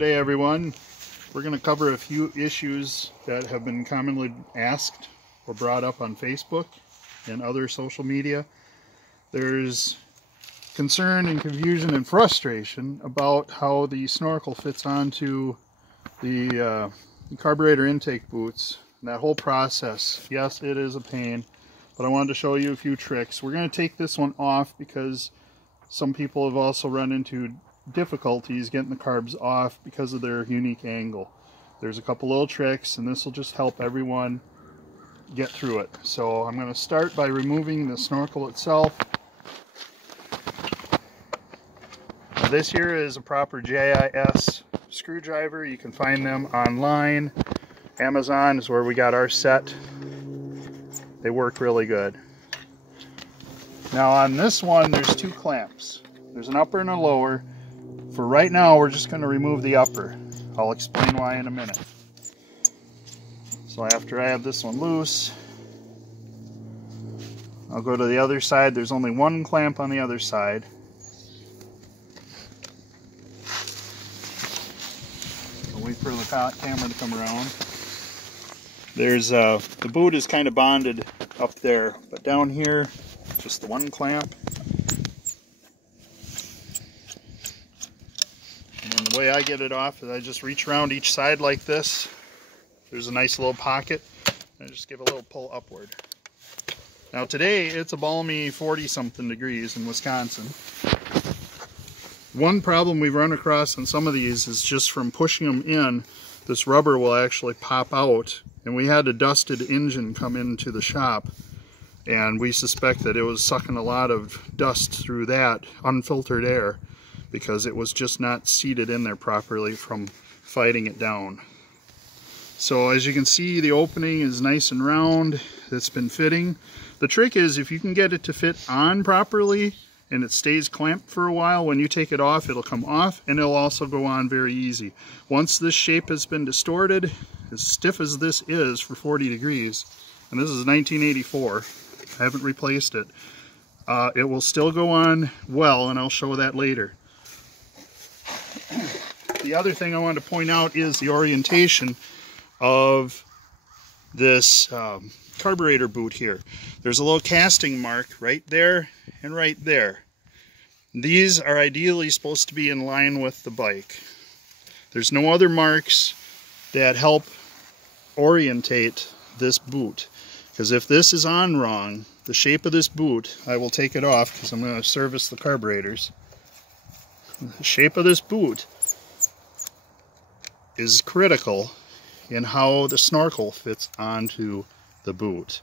Today everyone, we're going to cover a few issues that have been commonly asked or brought up on Facebook and other social media. There's concern and confusion and frustration about how the snorkel fits onto the carburetor intake boots. And that whole process, yes, it is a pain, but I wanted to show you a few tricks. We're going to take this one off because some people have also run into difficulties getting the carbs off because of their unique angle. There's a couple little tricks, and this will just help everyone get through it. So I'm going to start by removing the snorkel itself. Now, this here is a proper JIS screwdriver. You can find them online. Amazon is where we got our set. They work really good. Now on this one, there's two clamps. There's an upper and a lower. For right now, we're just going to remove the upper. I'll explain why in a minute. So after I have this one loose, I'll go to the other side. There's only one clamp on the other side. I'll wait for the camera to come around. There's the boot is kind of bonded up there, but down here, just the one clamp. And the way I get it off is I just reach around each side like this. There's a nice little pocket, and I just give a little pull upward. Now today, it's a balmy 40-something degrees in Wisconsin. One problem we've run across on some of these is just from pushing them in, this rubber will actually pop out. And we had a dusted engine come into the shop, and we suspect that it was sucking a lot of dust through that unfiltered air because it was just not seated in there properly from fighting it down. So as you can see, the opening is nice and round. It's been fitting. The trick is if you can get it to fit on properly and it stays clamped for a while, when you take it off, it'll come off, and it'll also go on very easy. Once this shape has been distorted, as stiff as this is for 40 degrees, and this is 1984, I haven't replaced it, it will still go on well, and I'll show that later. The other thing I want to point out is the orientation of this carburetor boot here. There's a little casting mark right there and right there. These are ideally supposed to be in line with the bike. There's no other marks that help orientate this boot, because if this is on wrong, the shape of this boot, I will take it off because I'm going to service the carburetors. The shape of this boot is critical in how the snorkel fits onto the boot.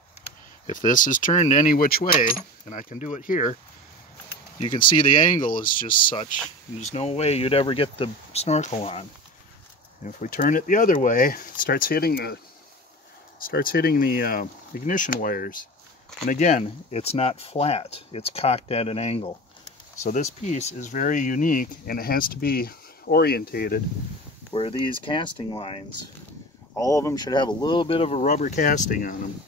If this is turned any which way, and I can do it here, you can see the angle is just such, there's no way you'd ever get the snorkel on. And if we turn it the other way, it starts hitting the ignition wires. And again, it's not flat, it's cocked at an angle. So this piece is very unique, and it has to be orientated where these casting lines, all of them should have a little bit of a rubber casting on them,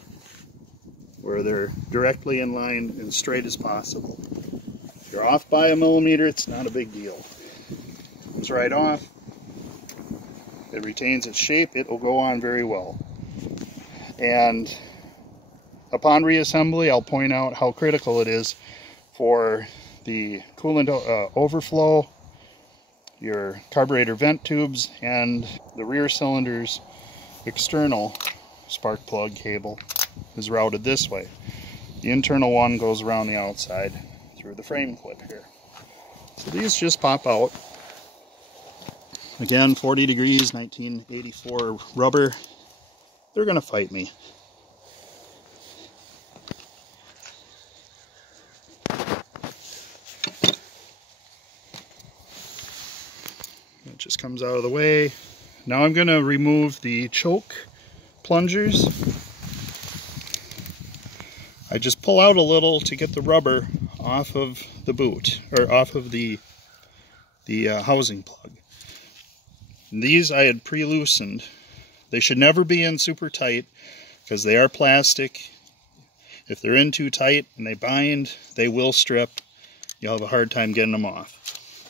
where they're directly in line and straight as possible. If you're off by a millimeter, it's not a big deal. It comes right off. It retains its shape. It will go on very well. And upon reassembly, I'll point out how critical it is for the coolant overflow, your carburetor vent tubes, and the rear cylinder's external spark plug cable is routed this way. The internal one goes around the outside through the frame clip here. So these just pop out. Again, 40 degrees, 1984 rubber. They're going to fight me. It just comes out of the way. Now I'm going to remove the choke plungers. I just pull out a little to get the rubber off of the boot, or off of the housing plug. And these I had pre-loosened. They should never be in super tight because they are plastic. If they're in too tight and they bind, they will strip. You'll have a hard time getting them off.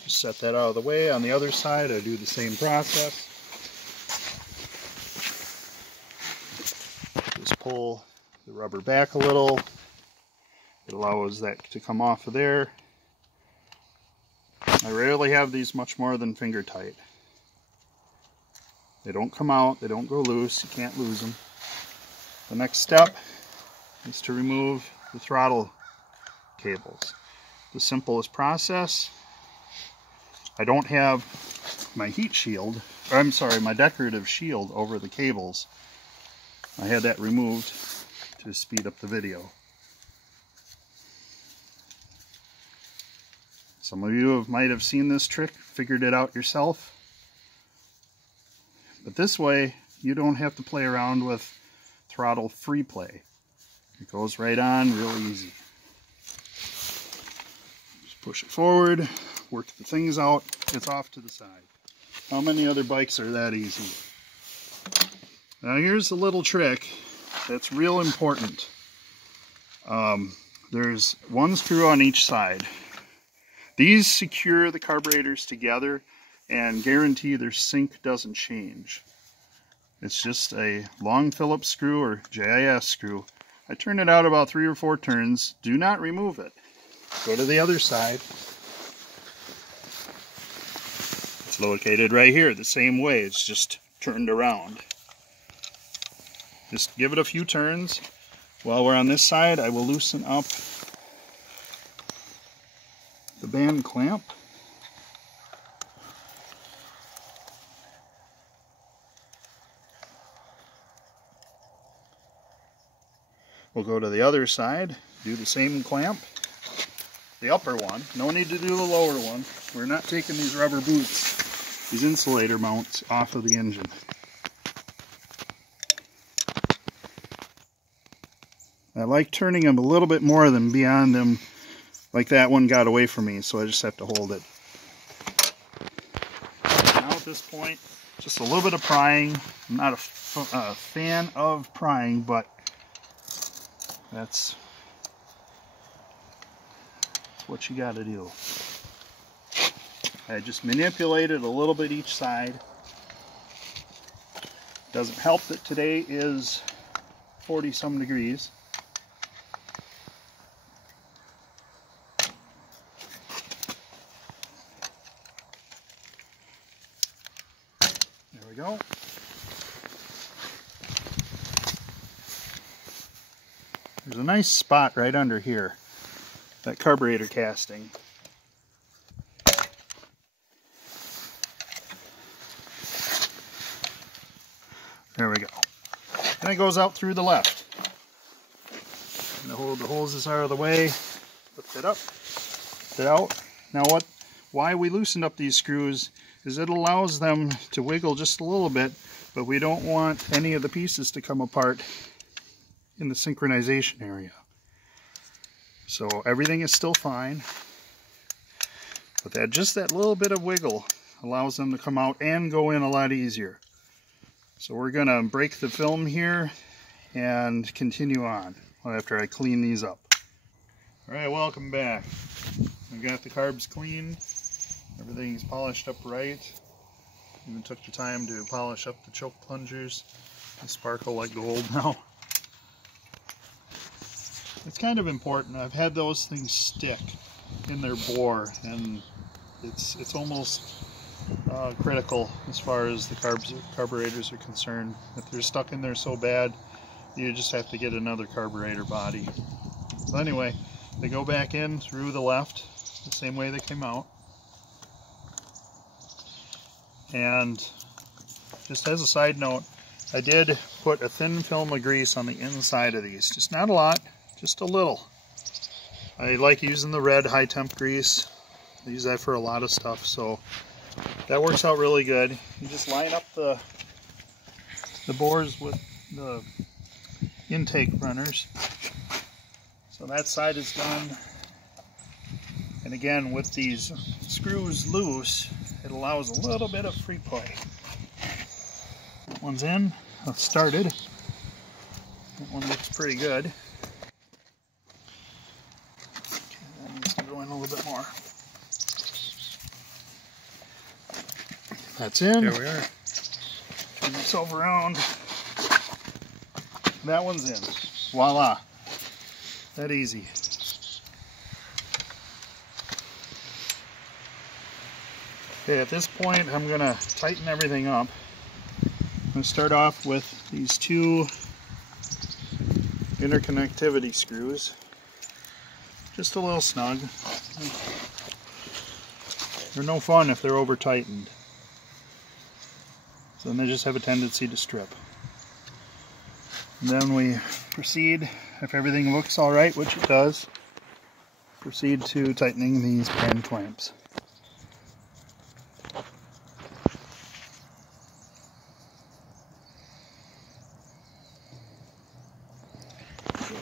Just set that out of the way. On the other side, I do the same process. Just pull the rubber back a little. It allows that to come off of there. I rarely have these much more than finger tight. They don't come out, they don't go loose, you can't lose them. The next step is to remove the throttle cables. The simplest process. I don't have my heat shield, or I'm sorry, my decorative shield over the cables. I had that removed to speed up the video. Some of you might have seen this trick, figured it out yourself. But this way, you don't have to play around with throttle free play. It goes right on real easy. Just push it forward, work the things out, it's off to the side. How many other bikes are that easy? Now here's a little trick that's real important. There's one screw on each side. These secure the carburetors together and guarantee their sync doesn't change. It's just a long Phillips screw or JIS screw. I turn it out about 3 or 4 turns. Do not remove it. Go to the other side. It's located right here the same way. It's just turned around. Just give it a few turns. While we're on this side, I will loosen up the band clamp. We'll go to the other side, do the same clamp, the upper one. No need to do the lower one. We're not taking these rubber boots, these insulator mounts off of the engine. I like turning them a little bit more than beyond them, like that one got away from me, so I just have to hold it. Now at this point, just a little bit of prying. I'm not a fan of prying, but that's what you got to do. I just manipulate it a little bit each side. Doesn't help that today is 40-some degrees. There we go. There's a nice spot right under here, that carburetor casting. There we go. And it goes out through the left. And the hoses are out of the way. Lift it up, lift it out. Now why we loosened up these screws is it allows them to wiggle just a little bit, but we don't want any of the pieces to come apart in the synchronization area. So everything is still fine, but just that little bit of wiggle allows them to come out and go in a lot easier. So we're going to break the film here and continue on after I clean these up. Alright, welcome back. I've got the carbs clean. Everything's polished up right. Even took the time to polish up the choke plungers. They sparkle like gold now. It's kind of important. I've had those things stick in their bore, and it's almost critical as far as the carburetors are concerned. If they're stuck in there so bad, you just have to get another carburetor body. So anyway, they go back in through the left, the same way they came out. And just as a side note, I did put a thin film of grease on the inside of these. Just not a lot, just a little. I like using the red high temp grease. I use that for a lot of stuff, so that works out really good. You just line up the bores with the intake runners. So that side is done. And again, with these screws loose, it allows a little bit of free play. That one's in, that's started. That one looks pretty good. Okay, that needs to go in a little bit more. That's in. There we are. Turn myself around. That one's in. Voila. That easy. Okay, at this point I'm going to tighten everything up. I'm going to start off with these two interconnectivity screws. Just a little snug. They're no fun if they're over tightened. So then they just have a tendency to strip. And then we proceed, if everything looks alright, which it does, proceed to tightening these band clamps.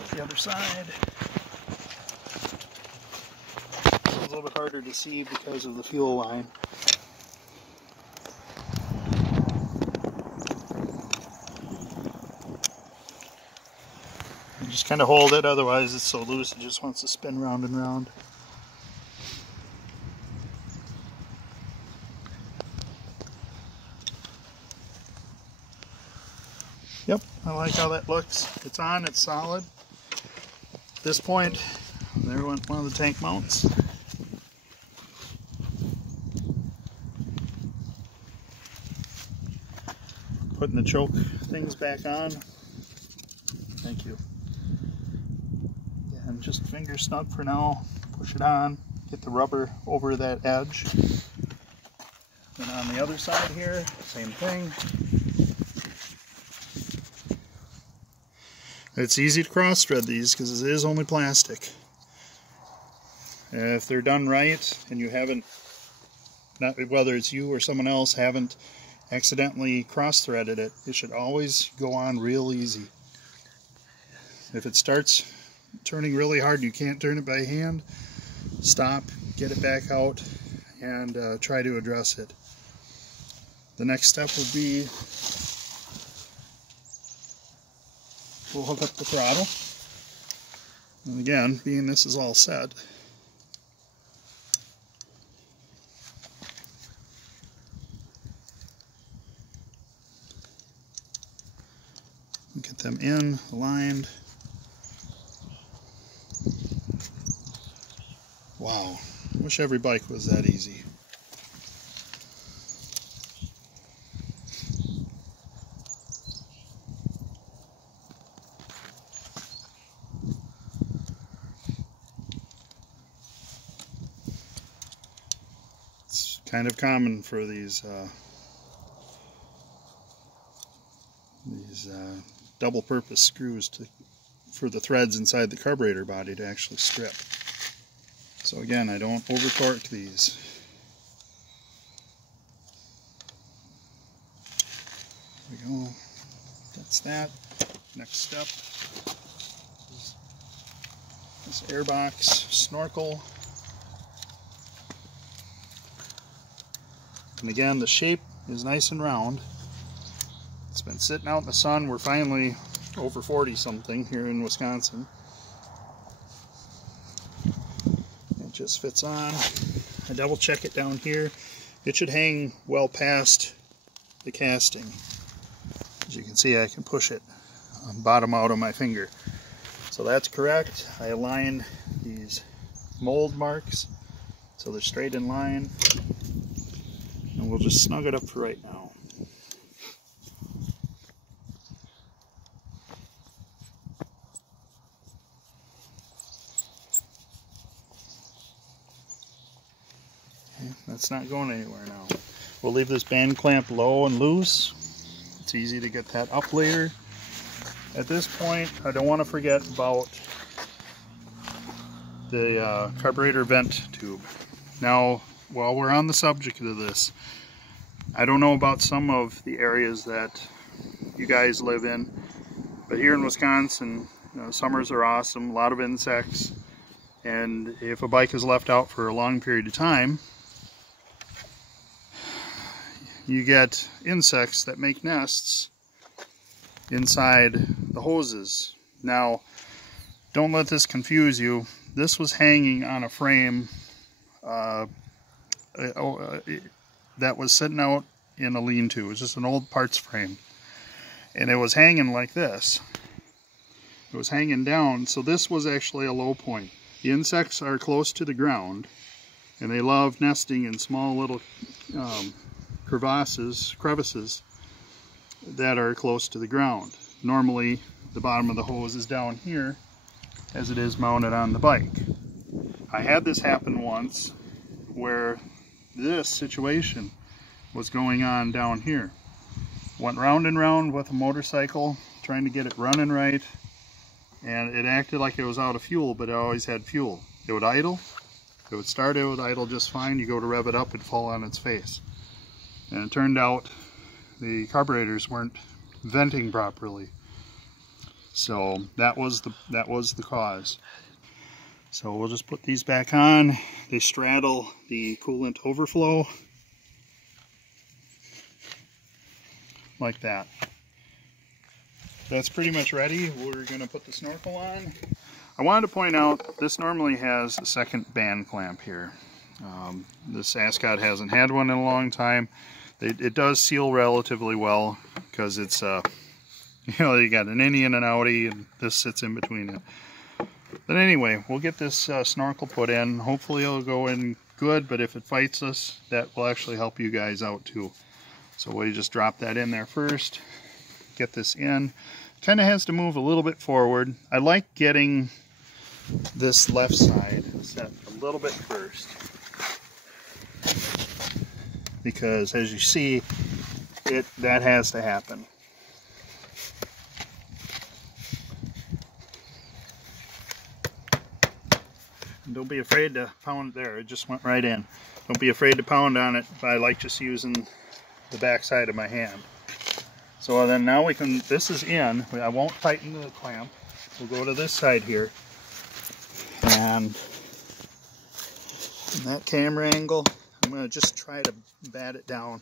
The other side. It's a little bit harder to see because of the fuel line. You just kind of hold it, otherwise it's so loose it just wants to spin round and round. Yep, I like how that looks. It's on, it's solid. At this point, there went one of the tank mounts. Putting the choke things back on. Thank you. And just finger snug for now. Push it on. Get the rubber over that edge. And on the other side here, same thing. It's easy to cross thread these because it is only plastic. If they're done right and you haven't, whether it's you or someone else, haven't accidentally cross threaded it, it should always go on real easy. If it starts turning really hard and you can't turn it by hand, stop, get it back out, and try to address it. The next step would be we'll hook up the throttle. And again, being this is all set, get them in, aligned. Wow, I wish every bike was that easy. It's kind of common for these double-purpose screws for the threads inside the carburetor body to actually strip. So again, I don't over-torque these. There we go. That's that. Next step is this airbox snorkel. And again, the shape is nice and round. It's been sitting out in the sun. We're finally over 40 something here in Wisconsin. It just fits on. I double check it down here. It should hang well past the casting. As you can see, I can push it bottom out of my finger. So that's correct. I align these mold marks so they're straight in line. And we'll just snug it up for right now. Okay, that's not going anywhere now. We'll leave this band clamp low and loose. It's easy to get that up later. At this point, I don't want to forget about the carburetor vent tube. Now, while we're on the subject of this, I don't know about some of the areas that you guys live in, but here in Wisconsin, you know, summers are awesome, a lot of insects, and if a bike is left out for a long period of time, you get insects that make nests inside the hoses. Now, don't let this confuse you. This was hanging on a frame that was sitting out in a lean-to. It was just an old parts frame. And it was hanging like this. It was hanging down, so this was actually a low point. The insects are close to the ground, and they love nesting in small little crevices that are close to the ground. Normally, the bottom of the hose is down here, as it is mounted on the bike. I had this happen once, where this situation was going on down here. Went round and round with a motorcycle, trying to get it running right, and it acted like it was out of fuel, but it always had fuel. It would idle, it would start, it would idle just fine. You go to rev it up, it'd fall on its face. And it turned out the carburetors weren't venting properly. So that was the cause. So we'll just put these back on. They straddle the coolant overflow. Like that. That's pretty much ready. We're going to put the snorkel on. I wanted to point out this normally has a second band clamp here. This Ascot hasn't had one in a long time. It does seal relatively well because it's you know, you got an innie and an outie, and this sits in between it. But anyway, we'll get this snorkel put in. Hopefully it'll go in good, but if it fights us, that will actually help you guys out too. So we'll just drop that in there first, get this in. Kind of has to move a little bit forward. I like getting this left side set a little bit first, because as you see, that has to happen. And don't be afraid to pound there. It just went right in. Don't be afraid to pound on it. I like just using the back side of my hand. So then now we can, this is in. I won't tighten the clamp. We'll go to this side here. And in that camera angle, I'm going to just try to bat it down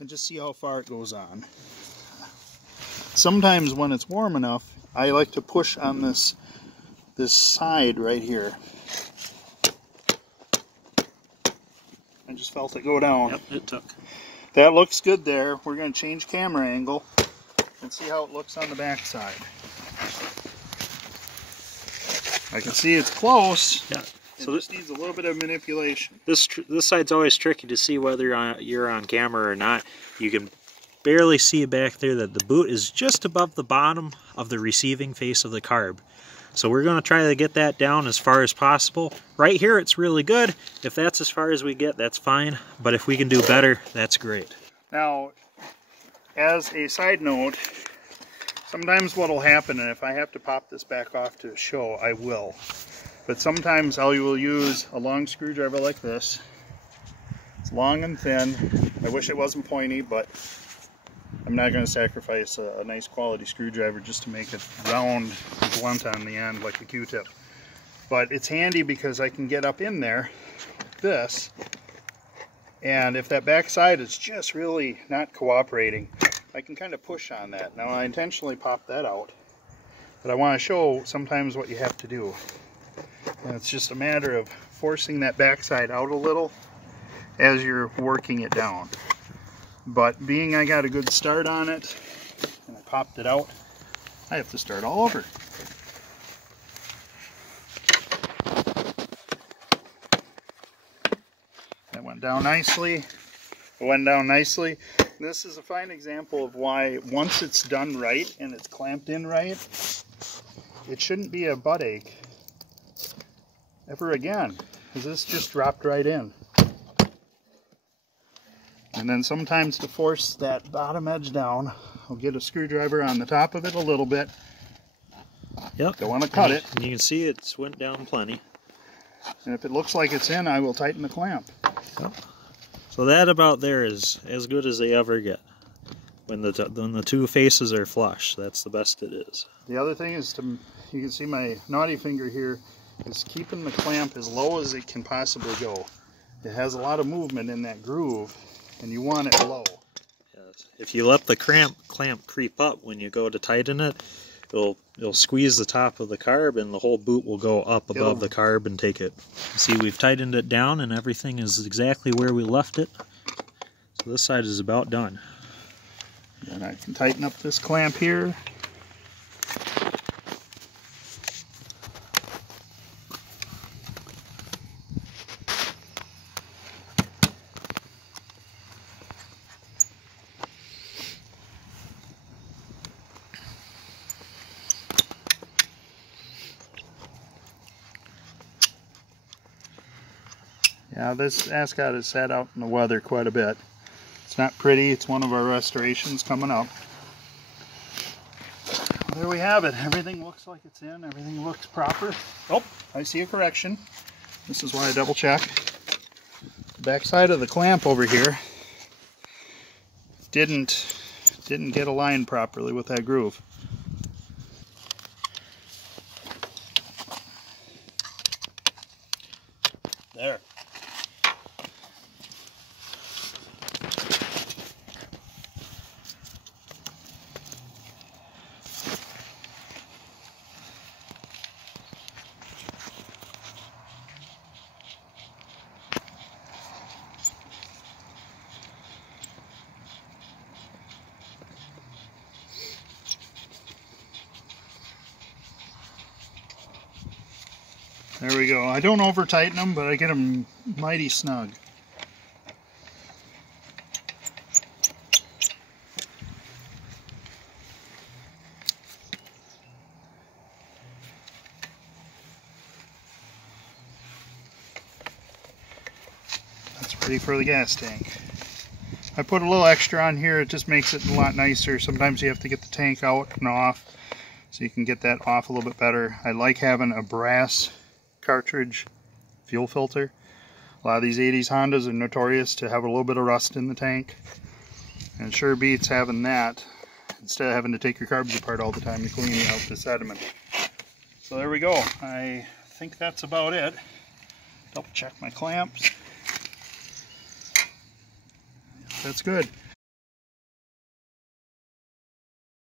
and just see how far it goes on. Sometimes when it's warm enough, I like to push on this side right here. I just felt it go down. Yep, it took. That looks good there. We're going to change camera angle and see how it looks on the back side. I can see it's close. Yeah. So this needs a little bit of manipulation. This side's always tricky to see whether you're on camera or not. You can barely see back there that the boot is just above the bottom of the receiving face of the carb. So we're going to try to get that down as far as possible. Right here it's really good. If that's as far as we get, that's fine. But if we can do better, that's great. Now, as a side note, sometimes what will happen, and if I have to pop this back off to show, I will. But sometimes I will use a long screwdriver like this. It's long and thin. I wish it wasn't pointy, but I'm not going to sacrifice a nice quality screwdriver just to make it round and blunt on the end like a Q-tip. But it's handy because I can get up in there like this, and if that back side is just really not cooperating, I can kind of push on that. Now I intentionally popped that out, but I want to show sometimes what you have to do. And it's just a matter of forcing that back side out a little as you're working it down. But being I got a good start on it, and I popped it out, I have to start all over. That went down nicely. It went down nicely. This is a fine example of why once it's done right and it's clamped in right, it shouldn't be a butt ache ever again, because this just dropped right in. And then sometimes to force that bottom edge down, I'll get a screwdriver on the top of it a little bit. Yep. Don't want to cut it. You can see it's went down plenty. And if it looks like it's in, I will tighten the clamp. Yep. So that about there is as good as they ever get. When the two faces are flush, that's the best it is. The other thing is you can see my naughty finger here is keeping the clamp as low as it can possibly go. It has a lot of movement in that groove, and you want it low. Yes. If you let the clamp creep up when you go to tighten it, it'll squeeze the top of the carb, and the whole boot will go up above the carb and take it. See, we've tightened it down, and everything is exactly where we left it. So this side is about done. And I can tighten up this clamp here. Yeah, this Ascot is sat out in the weather quite a bit. It's not pretty. It's one of our restorations coming up. Well, there we have it. Everything looks like it's in. Everything looks proper. Oh, I see a correction. This is why I double check. The back side of the clamp over here didn't get aligned properly with that groove. There. There we go. I don't over tighten them, but I get them mighty snug. That's ready for the gas tank. I put a little extra on here. It just makes it a lot nicer. Sometimes you have to get the tank out and off, so you can get that off a little bit better. I like having a brass cartridge fuel filter. A lot of these 80s Hondas are notorious to have a little bit of rust in the tank, and it sure beats having that instead of having to take your carbs apart all the time to clean out the sediment. So there we go. I think that's about it. Double check my clamps. That's good.